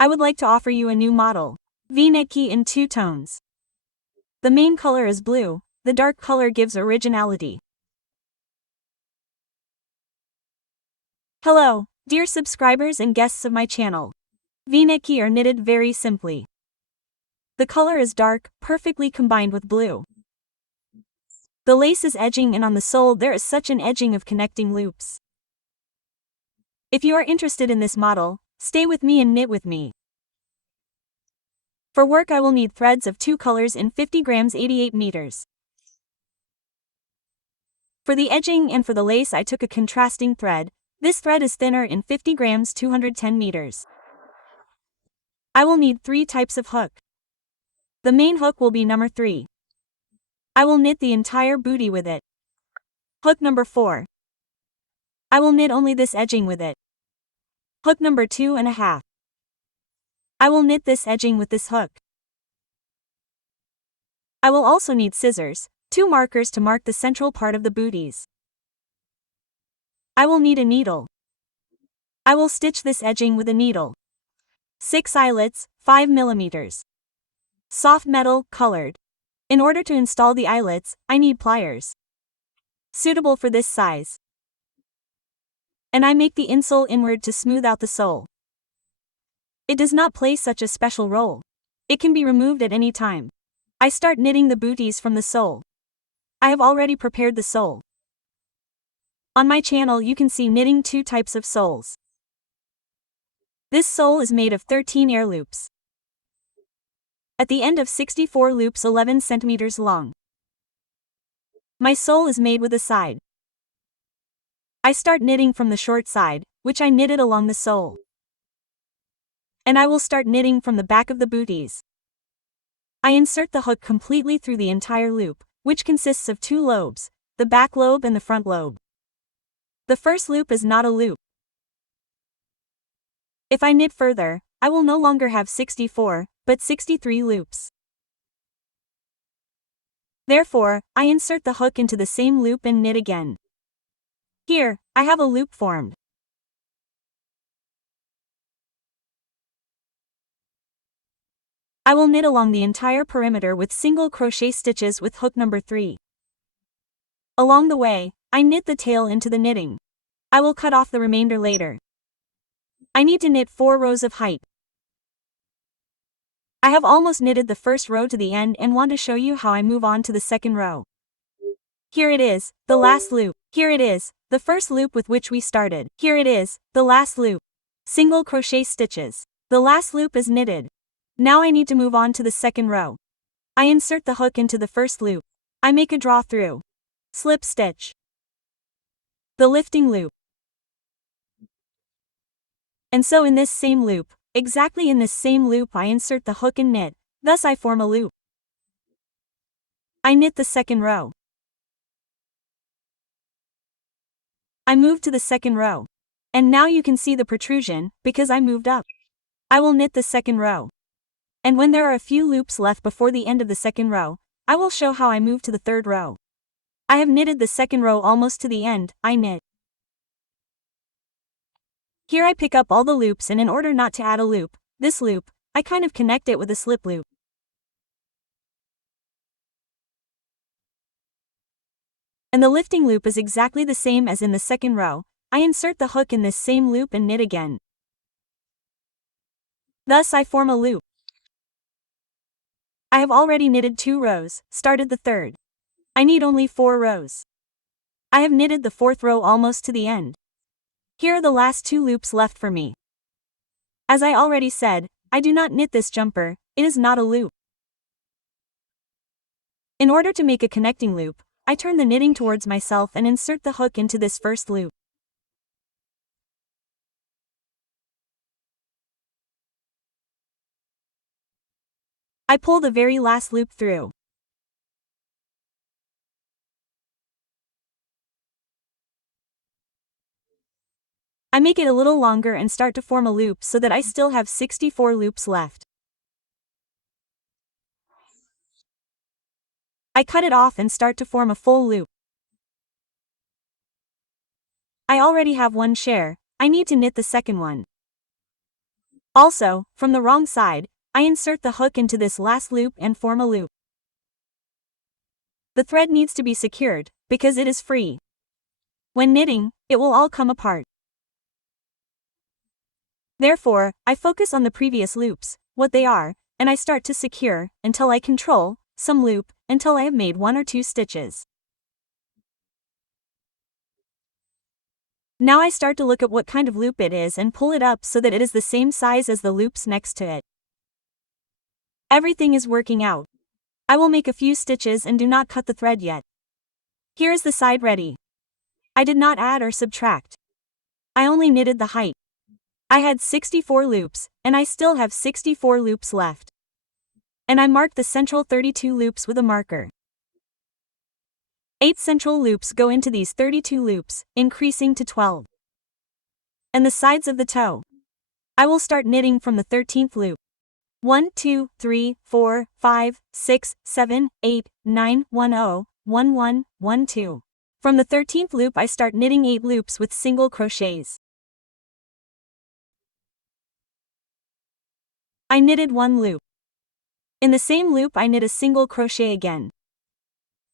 I would like to offer you a new model. V-neck in 2 tones. The main color is blue, the dark color gives originality. Hello, dear subscribers and guests of my channel. V-neck are knitted very simply. The color is dark, perfectly combined with blue. The lace is edging and on the sole there is such an edging of connecting loops. If you are interested in this model, stay with me and knit with me. For work I will need threads of 2 colors in 50 grams 88 meters. For the edging and for the lace I took a contrasting thread. This thread is thinner in 50 grams 210 meters. I will need 3 types of hook. The main hook will be number 3. I will knit the entire booty with it. Hook number 4. I will knit only this edging with it. Hook number 2.5. I will knit this edging with this hook. I will also need scissors, 2 markers to mark the central part of the booties. I will need a needle. I will stitch this edging with a needle. 6 eyelets, 5 millimeters. Soft metal, colored. In order to install the eyelets, I need pliers. Suitable for this size. And I make the insole inward to smooth out the sole. It does not play such a special role. It can be removed at any time. I start knitting the booties from the sole. I have already prepared the sole. On my channel you can see knitting 2 types of soles. This sole is made of 13 air loops. At the end of 64 loops 11 centimeters long. My sole is made with a side. I start knitting from the short side, which I knitted along the sole. And I will start knitting from the back of the booties. I insert the hook completely through the entire loop, which consists of 2 lobes, the back lobe and the front lobe. The first loop is not a loop. If I knit further, I will no longer have 64, but 63 loops. Therefore, I insert the hook into the same loop and knit again. Here, I have a loop formed. I will knit along the entire perimeter with single crochet stitches with hook number 3. Along the way, I knit the tail into the knitting. I will cut off the remainder later. I need to knit 4 rows of height. I have almost knitted the first row to the end and want to show you how I move on to the second row. Here it is, the last loop. Here it is, the first loop with which we started. Here it is, the last loop. Single crochet stitches. The last loop is knitted. Now I need to move on to the second row. I insert the hook into the first loop. I make a draw through. Slip stitch. The lifting loop. And so in this same loop, exactly in this same loop I insert the hook and knit, thus I form a loop. I knit the second row. I move to the second row. And now you can see the protrusion, because I moved up. I will knit the second row. And when there are a few loops left before the end of the second row, I will show how I move to the third row. I have knitted the second row almost to the end, I knit. Here I pick up all the loops and in order not to add a loop, this loop, I kind of connect it with a slip loop. And the lifting loop is exactly the same as in the second row. I insert the hook in this same loop and knit again. Thus I form a loop. I have already knitted 2 rows, started the third. I need only 4 rows. I have knitted the 4th row almost to the end. Here are the last 2 loops left for me. As I already said, I do not knit this jumper, it is not a loop. In order to make a connecting loop, I turn the knitting towards myself and insert the hook into this first loop. I pull the very last loop through. I make it a little longer and start to form a loop so that I still have 64 loops left. I cut it off and start to form a full loop. I already have one share, I need to knit the second one. Also, from the wrong side, I insert the hook into this last loop and form a loop. The thread needs to be secured, because it is free. When knitting, it will all come apart. Therefore, I focus on the previous loops, what they are, and I start to secure, until I control, some loop, until I have made 1 or 2 stitches. Now I start to look at what kind of loop it is and pull it up so that it is the same size as the loops next to it. Everything is working out. I will make a few stitches and do not cut the thread yet. Here is the side ready. I did not add or subtract. I only knitted the height. I had 64 loops, and I still have 64 loops left. And I marked the central 32 loops with a marker. 8 central loops go into these 32 loops, increasing to 12. And the sides of the toe. I will start knitting from the 13th loop. 1, 2, 3, 4, 5, 6, 7, 8, 9, 1, 0, 1, 1, 1, 2. From the 13th loop I start knitting 8 loops with single crochets. I knitted 1 loop. In the same loop I knit a single crochet again.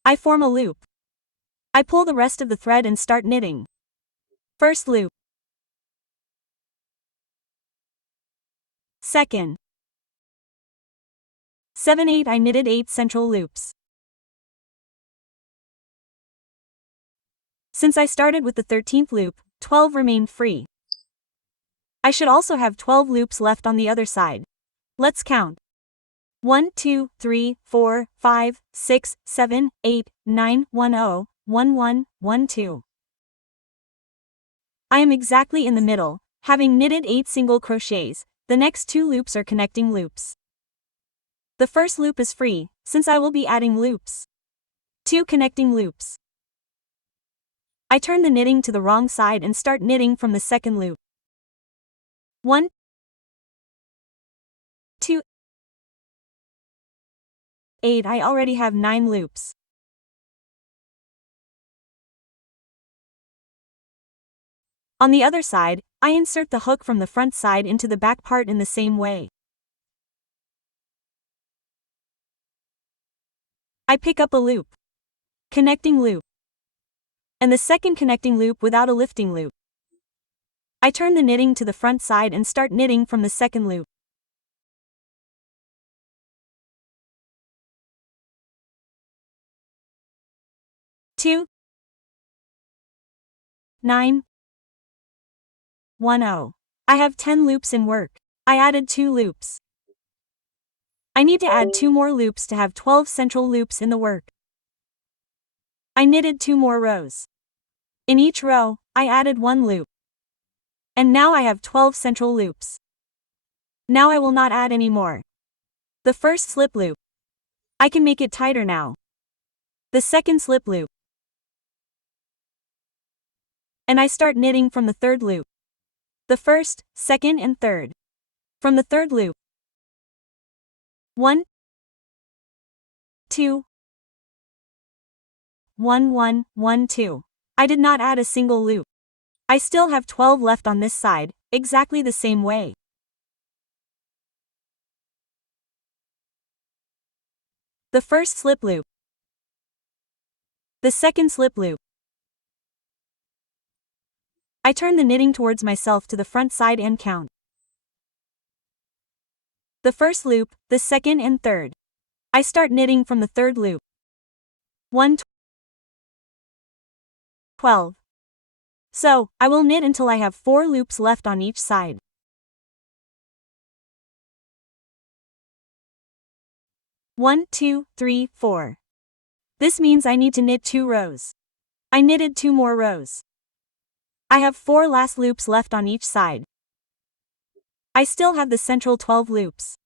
I form a loop. I pull the rest of the thread and start knitting. First loop. Second. 7, 8 I knitted 8 central loops. Since I started with the 13th loop, 12 remained free. I should also have 12 loops left on the other side. Let's count. 1, 2, 3, 4, 5, 6, 7, 8, 9, 1, 0, 1, 1, 1, 2. I am exactly in the middle, having knitted 8 single crochets. The next 2 loops are connecting loops. The first loop is free, since I will be adding loops. 2 connecting loops. I turn the knitting to the wrong side and start knitting from the second loop. 1, 2, 8 I already have 9 loops. On the other side, I insert the hook from the front side into the back part in the same way. I pick up a loop. Connecting loop. And the second connecting loop without a lifting loop. I turn the knitting to the front side and start knitting from the second loop. Two, 9, 1, 0. I have 10 loops in work. I added 2 loops. I need to add 2 more loops to have 12 central loops in the work. I knitted 2 more rows. In each row, I added 1 loop. And now I have 12 central loops. Now I will not add any more. The first slip loop. I can make it tighter now. The second slip loop. And I start knitting from the third loop. The first, second and third. From the third loop. 1, 2, 1, 1, 1, 2. I did not add a single loop. I still have 12 left on this side, exactly the same way. The first slip loop. The second slip loop. I turn the knitting towards myself to the front side and count. The first loop, the second and third. I start knitting from the third loop. 1, 12. So, I will knit until I have 4 loops left on each side. One, 2, 3, 4. This means I need to knit 2 rows. I knitted 2 more rows. I have 4 last loops left on each side. I still have the central 12 loops.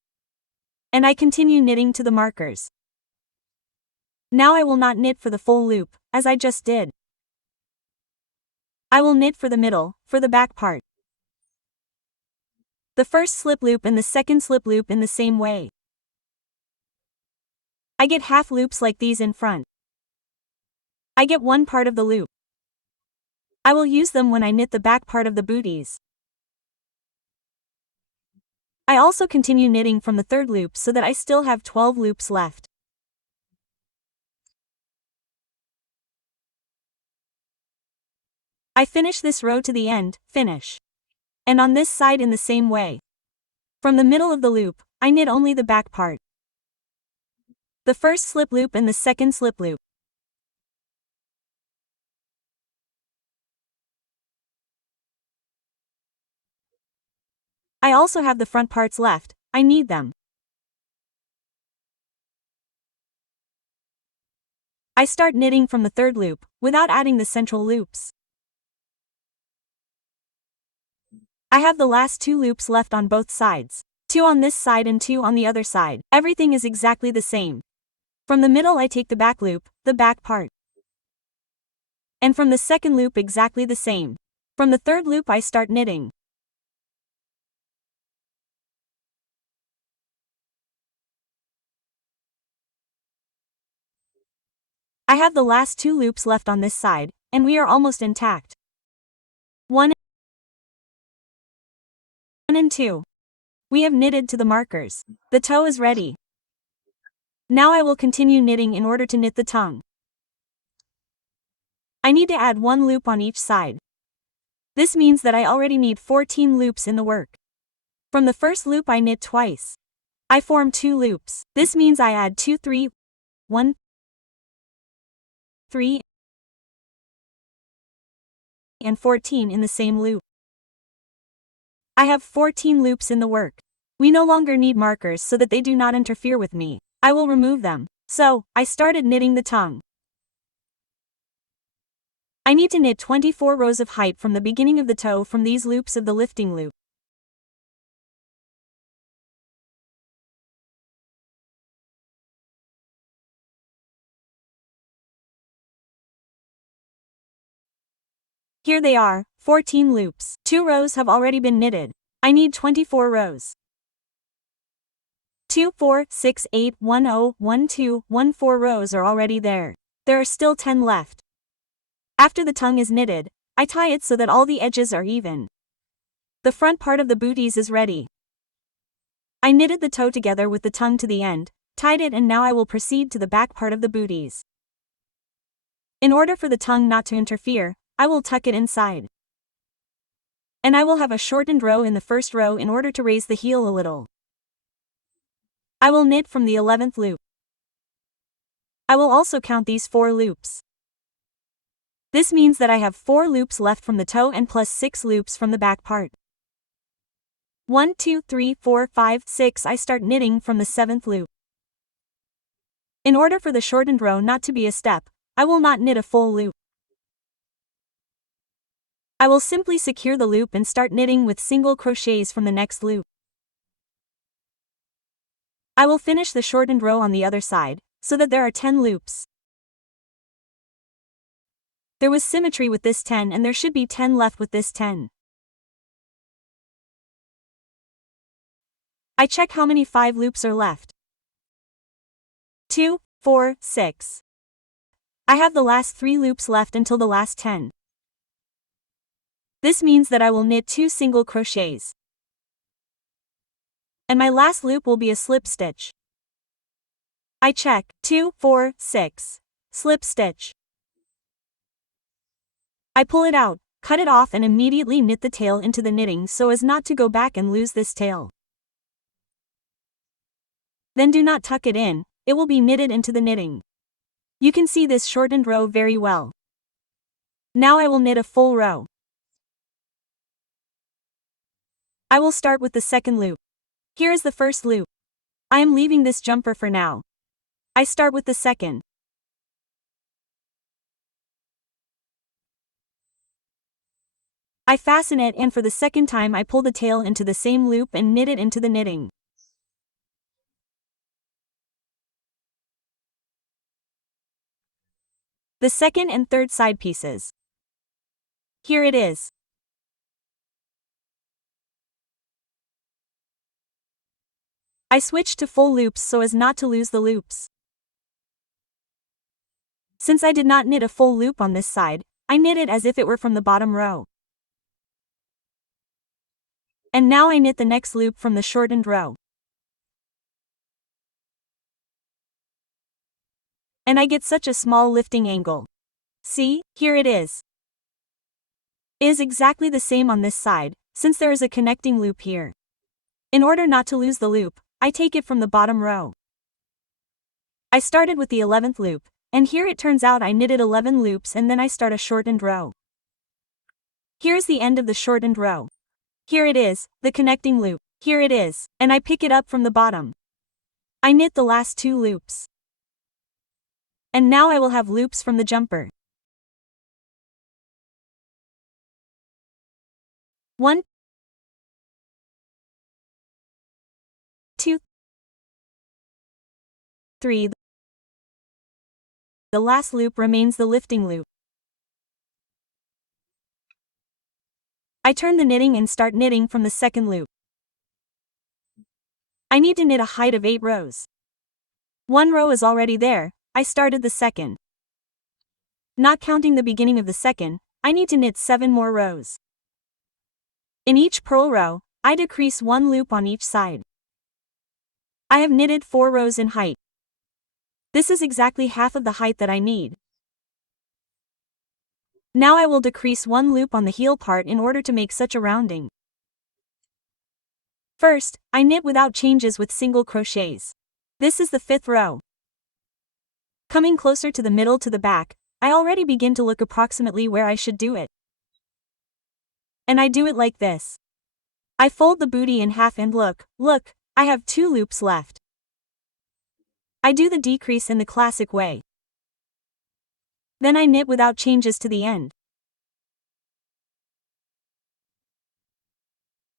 And I continue knitting to the markers. Now I will not knit for the full loop, as I just did. I will knit for the middle, for the back part. The first slip loop and the second slip loop in the same way. I get half loops like these in front. I get one part of the loop. I will use them when I knit the back part of the booties. I also continue knitting from the third loop so that I still have 12 loops left. I finish this row to the end, finish. And on this side in the same way. From the middle of the loop, I knit only the back part. The first slip loop and the second slip loop. I also have the front parts left, I need them. I start knitting from the third loop, without adding the central loops. I have the last 2 loops left on both sides. 2 on this side and 2 on the other side. Everything is exactly the same. From the middle I take the back loop, the back part. And from the second loop exactly the same. From the third loop I start knitting. I have the last 2 loops left on this side, and we are almost intact. 1 and 2. We have knitted to the markers. The toe is ready. Now I will continue knitting in order to knit the tongue. I need to add 1 loop on each side. This means that I already need 14 loops in the work. From the first loop I knit twice. I form 2 loops. This means I add 2 3 1 3 and 14 in the same loop. I have 14 loops in the work. We no longer need markers so that they do not interfere with me. I will remove them. So, I started knitting the tongue. I need to knit 24 rows of height from the beginning of the toe from these loops of the lifting loop. Here they are, 14 loops. 2 rows have already been knitted. I need 24 rows. 2 4 6 8 1 0 1 2 1 4 rows are already there. There are still 10 left. After the tongue is knitted, I tie it so that all the edges are even. The front part of the booties is ready. I knitted the toe together with the tongue to the end, tied it, and now I will proceed to the back part of the booties. In order for the tongue not to interfere, I will tuck it inside. And I will have a shortened row in the first row in order to raise the heel a little. I will knit from the 11th loop. I will also count these 4 loops. This means that I have 4 loops left from the toe and plus 6 loops from the back part. 1 2 3 4 5 6 I start knitting from the 7th loop. In order for the shortened row not to be a step, I will not knit a full loop. I will simply secure the loop and start knitting with single crochets from the next loop. I will finish the shortened row on the other side, so that there are 10 loops. There was symmetry with this 10 and there should be 10 left with this 10. I check how many 5 loops are left. 2, 4, 6. I have the last 3 loops left until the last 10. This means that I will knit 2 single crochets. And my last loop will be a slip stitch. I check, 2, 4, 6. Slip stitch. I pull it out, cut it off and immediately knit the tail into the knitting so as not to go back and lose this tail. Then do not tuck it in, it will be knitted into the knitting. You can see this shortened row very well. Now I will knit a full row. I will start with the second loop. Here is the first loop. I am leaving this jumper for now. I start with the second. I fasten it and for the second time I pull the tail into the same loop and knit it into the knitting. The second and third side pieces. Here it is. I switched to full loops so as not to lose the loops. Since I did not knit a full loop on this side, I knit it as if it were from the bottom row. And now I knit the next loop from the shortened row. And I get such a small lifting angle. See, here it is. It is exactly the same on this side, since there is a connecting loop here. In order not to lose the loop, I take it from the bottom row. I started with the 11th loop, and here it turns out I knitted 11 loops and then I start a shortened row. Here's the end of the shortened row. Here it is, the connecting loop. Here it is, and I pick it up from the bottom. I knit the last 2 loops. And now I will have loops from the jumper. 1, 2, 3. The last loop remains the lifting loop. I turn the knitting and start knitting from the second loop. I need to knit a height of 8 rows. 1 row is already there, I started the second. Not counting the beginning of the second, I need to knit 7 more rows. In each purl row, I decrease 1 loop on each side. I have knitted 4 rows in height. This is exactly half of the height that I need. Now I will decrease 1 loop on the heel part in order to make such a rounding. First, I knit without changes with single crochets. This is the 5th row. Coming closer to the middle to the back, I already begin to look approximately where I should do it. And I do it like this. I fold the booty in half and look, I have 2 loops left. I do the decrease in the classic way. Then I knit without changes to the end.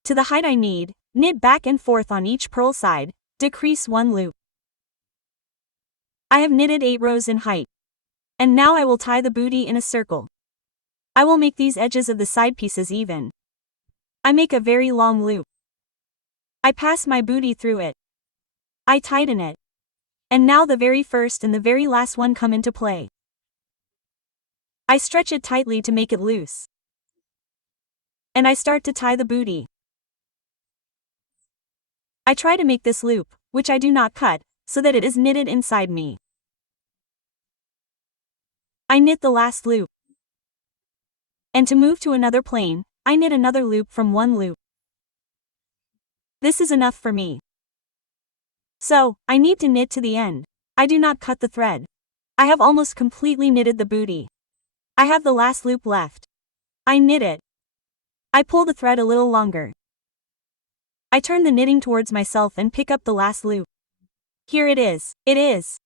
To the height I need, knit back and forth on each purl side, decrease 1 loop. I have knitted 8 rows in height. And now I will tie the booty in a circle. I will make these edges of the side pieces even. I make a very long loop. I pass my booty through it. I tighten it. And now the very first and the very last one come into play. I stretch it tightly to make it loose. And I start to tie the booty. I try to make this loop, which I do not cut, so that it is knitted inside me. I knit the last loop. And to move to another plane, I knit another loop from 1 loop. This is enough for me. So, I need to knit to the end. I do not cut the thread. I have almost completely knitted the booty. I have the last loop left. I knit it. I pull the thread a little longer. I turn the knitting towards myself and pick up the last loop. Here it is. It is.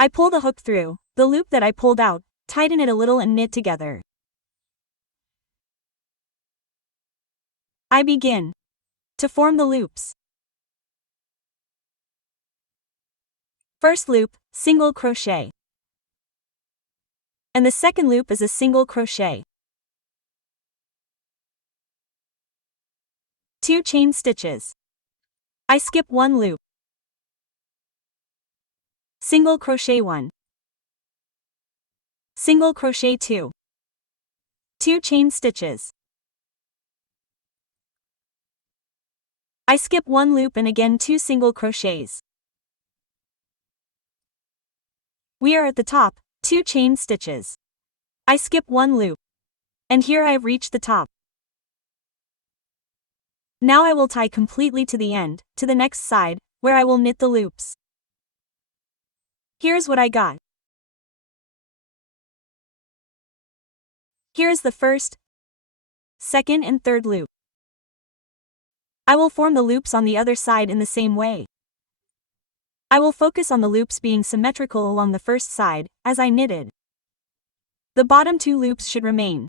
I pull the hook through, the loop that I pulled out, tighten it a little and knit together. I begin to form the loops. First loop, single crochet. And the second loop is a single crochet. 2 chain stitches. I skip 1 loop. Single crochet 1. Single crochet 2. 2 chain stitches. I skip 1 loop and again 2 single crochets. We are at the top, 2 chain stitches. I skip 1 loop. And here I have reached the top. Now I will tie completely to the end, to the next side, where I will knit the loops. Here's what I got. Here is the first, second and third loop. I will form the loops on the other side in the same way. I will focus on the loops being symmetrical along the first side, as I knitted. The bottom 2 loops should remain.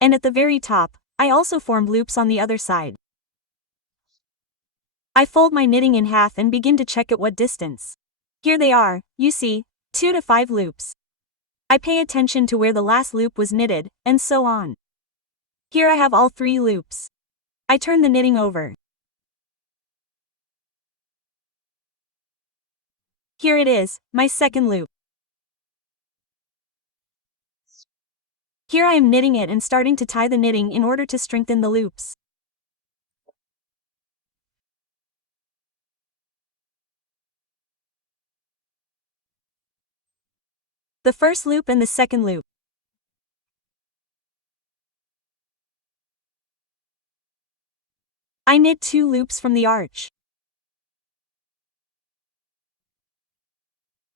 And at the very top, I also formed loops on the other side. I fold my knitting in half and begin to check at what distance. Here they are, you see, 2 to 5 loops. I pay attention to where the last loop was knitted, and so on. Here I have all 3 loops. I turn the knitting over. Here it is, my second loop. Here I am knitting it and starting to tie the knitting in order to strengthen the loops. The first loop and the second loop. I knit 2 loops from the arch.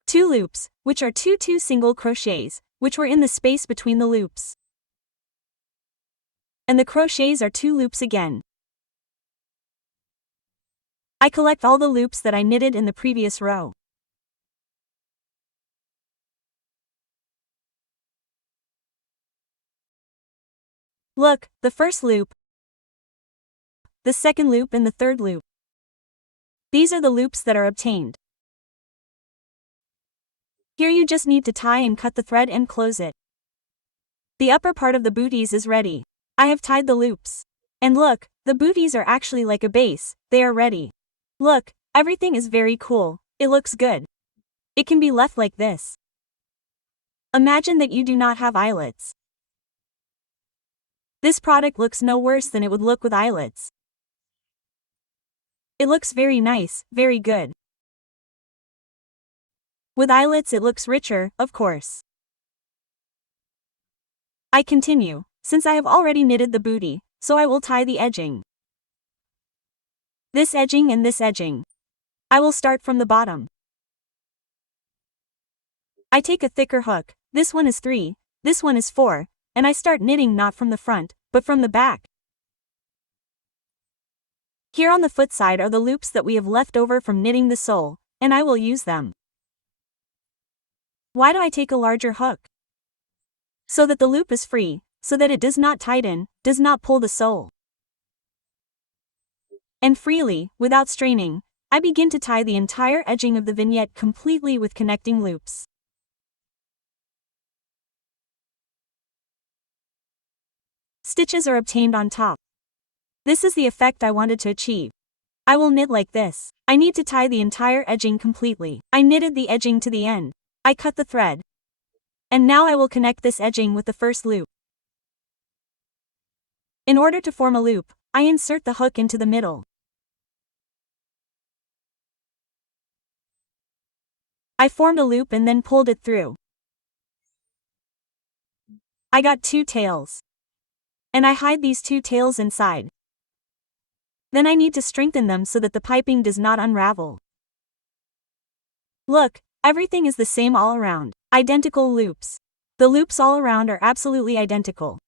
2 loops, which are 2 single crochets, which were in the space between the loops. And the crochets are 2 loops again. I collect all the loops that I knitted in the previous row. Look, the first loop, the second loop and the third loop. These are the loops that are obtained. Here you just need to tie and cut the thread and close it. The upper part of the booties is ready. I have tied the loops. And look, the booties are actually like a base, they are ready. Look, everything is very cool, it looks good. It can be left like this. Imagine that you do not have eyelets. This product looks no worse than it would look with eyelets. It looks very nice, very good. With eyelets it looks richer, of course. I continue, since I have already knitted the booty, so I will tie the edging. This edging and this edging. I will start from the bottom. I take a thicker hook, this one is 3, this one is 4, and I start knitting not from the front, but from the back. Here on the foot side are the loops that we have left over from knitting the sole, and I will use them. Why do I take a larger hook? So that the loop is free, so that it does not tighten, does not pull the sole. And freely, without straining, I begin to tie the entire edging of the vignette completely with connecting loops. Stitches are obtained on top. This is the effect I wanted to achieve. I will knit like this. I need to tie the entire edging completely. I knitted the edging to the end. I cut the thread. And now I will connect this edging with the first loop. In order to form a loop, I insert the hook into the middle. I formed a loop and then pulled it through. I got 2 tails. And I hide these 2 tails inside. Then I need to strengthen them so that the piping does not unravel. Look, everything is the same all around. Identical loops. The loops all around are absolutely identical.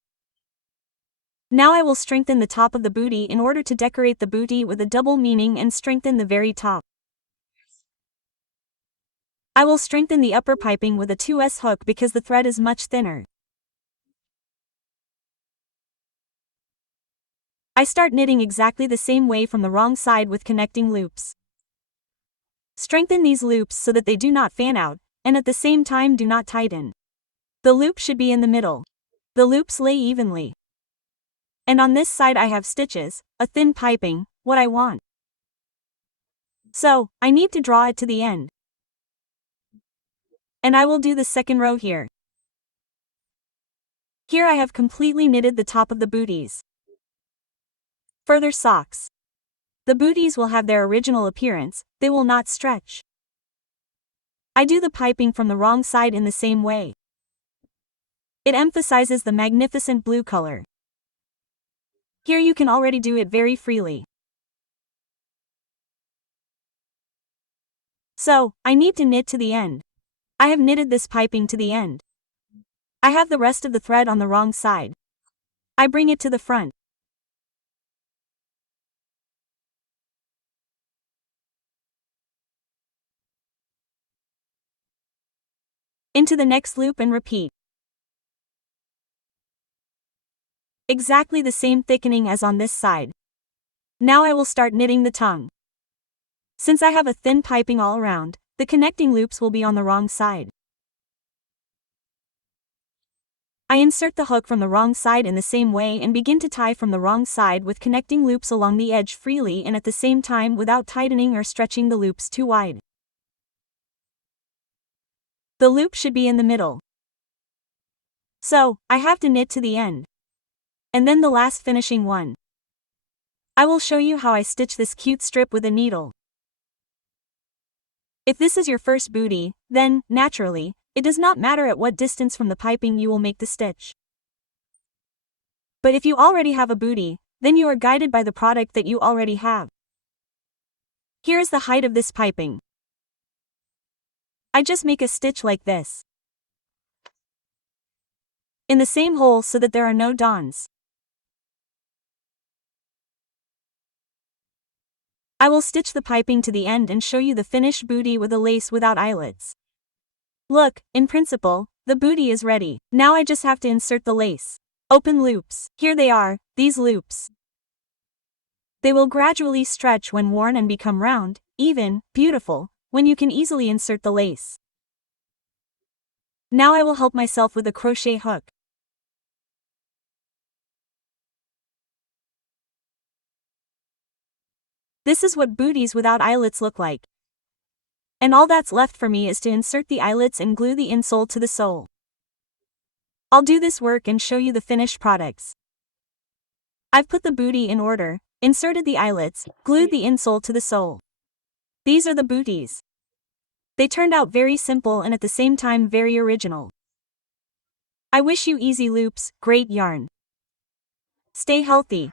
Now I will strengthen the top of the booty in order to decorate the booty with a double meaning and strengthen the very top. I will strengthen the upper piping with a 2S hook because the thread is much thinner. I start knitting exactly the same way from the wrong side with connecting loops. Strengthen these loops so that they do not fan out, and at the same time do not tighten. The loop should be in the middle. The loops lay evenly. And on this side I have stitches, a thin piping, what I want. So, I need to draw it to the end. And I will do the second row here. Here I have completely knitted the top of the booties. Further socks. The booties will have their original appearance, they will not stretch. I do the piping from the wrong side in the same way. It emphasizes the magnificent blue color. Here you can already do it very freely. So, I need to knit to the end. I have knitted this piping to the end. I have the rest of the thread on the wrong side. I bring it to the front. Into the next loop and repeat. Exactly the same thickening as on this side. Now I will start knitting the tongue. Since I have a thin piping all around, the connecting loops will be on the wrong side. I insert the hook from the wrong side in the same way and begin to tie from the wrong side with connecting loops along the edge freely and at the same time without tightening or stretching the loops too wide. The loop should be in the middle. So, I have to knit to the end. And then the last finishing one. I will show you how I stitch this cute strip with a needle. If this is your first bootie, then, naturally, it does not matter at what distance from the piping you will make the stitch. But if you already have a bootie, then you are guided by the product that you already have. Here is the height of this piping. I just make a stitch like this, in the same hole so that there are no dons. I will stitch the piping to the end and show you the finished bootie with a lace without eyelets. Look, in principle, the bootie is ready. Now I just have to insert the lace. Open loops. Here they are, these loops. They will gradually stretch when worn and become round, even, beautiful, when you can easily insert the lace. Now I will help myself with a crochet hook. This is what booties without eyelets look like. And all that's left for me is to insert the eyelets and glue the insole to the sole. I'll do this work and show you the finished products. I've put the bootie in order, inserted the eyelets, glued the insole to the sole. These are the booties. They turned out very simple and at the same time very original. I wish you easy loops, great yarn. Stay healthy.